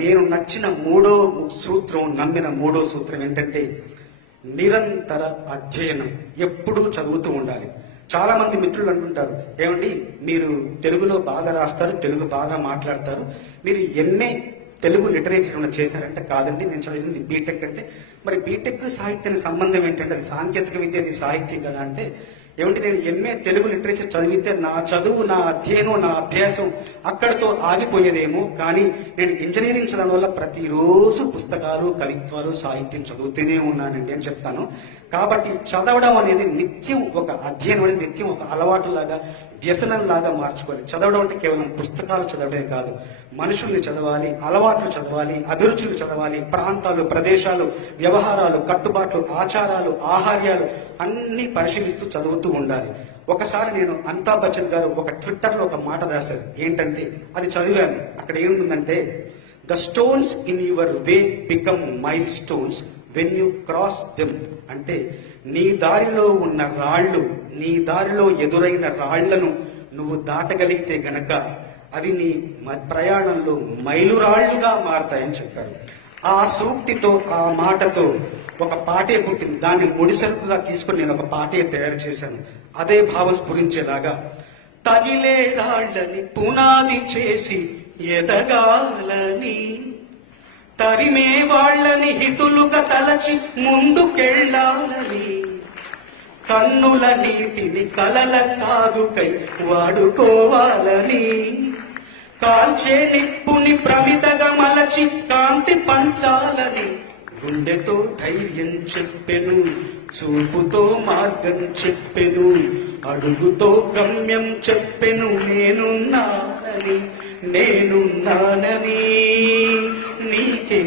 మీరు నచ్చిన మూడో సూత్రం నమ్మిన మూడో సూత్రం ఏంటంటే నిరంతర అధ్యయనం ఎప్పుడూ చదువుతూ ఉండాలి. చాలా మంది మిత్రులు అంటుంటారు ఏమండి మీరు తెలుగులో బాగా రాస్తారు తెలుగు బాగా మాట్లాడతారు. మీరు ఎన్నే తెలుగు లిటరేచర్ ఏమైనా చేశారంటే కాదండి నేను చదివింది బీటెక్ అంటే. మరి బీటెక్ సాహిత్యానికి సంబంధం ఏంటంటే అది సాంకేతిక విద్య అది సాహిత్యం కదా అంటే ఏమంటే నేను ఎంఏ తెలుగు లిటరేచర్ చదివితే నా చదువు నా అధ్యయనం నా అభ్యాసం అక్కడితో ఆగిపోయేదేమో. కానీ నేను ఇంజనీరింగ్ చదవడం వల్ల ప్రతిరోజు పుస్తకాలు కవిత్వాలు సాహిత్యం చదువుతూనే ఉన్నానండి అని చెప్తాను. కాబట్టి చదవడం అనేది నిత్యం ఒక అధ్యయనం అనేది నిత్యం ఒక అలవాటు లాగా వ్యసనంలాగా మార్చుకోవాలి. చదవడం అంటే కేవలం పుస్తకాలు చదవడమే కాదు. మనుషుల్ని చదవాలి అలవాట్లు చదవాలి అభిరుచులు చదవాలి ప్రాంతాలు ప్రదేశాలు వ్యవహారాలు కట్టుబాట్లు ఆచారాలు ఆహార్యాలు అన్ని పరిశీలిస్తూ చదువుతూ ఉండాలి. ఒకసారి నేను అమితాబ్ బచ్చన్ గారు ఒక ట్విట్టర్లో ఒక మాట రాశారు. ఏంటంటే అది చదివాను. అక్కడ ఏముందంటే the stones in your way become milestones when you cross them అంటే నీ దారిలో ఉన్న రాళ్ళు నీ దారిలో ఎదురైన రాళ్ళను నువ్వు దాటగలిగితే గనక అవి నీ మ- ప్రయాణంలో మైలురాళ్ళుగా మారతాయని చెప్పారు. ఆ సూక్తితో ఆ మాటతో ఒక పాటే పుట్టింది. దాన్ని ముడిసరుకుగా తీసుకొని నేను ఒక పాటే తయారు చేశాను. అదే భావం స్ఫురించేలాగా తగిలే రాళ్ళని పునాది చేసి ఎదగాలని తరిమే వాళ్ళని హితులుగా తలచి ముందుకెళ్ళాలని కన్నుల నీటిని కలల సాగుకై వాడుకోవాలని. కాల్చే నిప్పుని ప్రమితగా మలచి కాంతి పంచాలని. గుండెతో ధైర్యం చెప్పెను చూపుతో మార్గం చెప్పెను అడుగుతో గమ్యం చెప్పెను నేనున్నానని నేనున్నానని.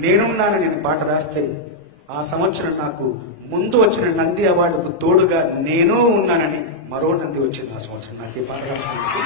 నేనున్నాను నేను పాట రాస్తే ఆ సంవత్సరం నాకు ముందు వచ్చిన నంది అవార్డుకు తోడుగా నేను ఉన్నానని మరో నంది వచ్చింది ఆ సంవత్సరం. నాకు ఈ పాట రాసినందుకు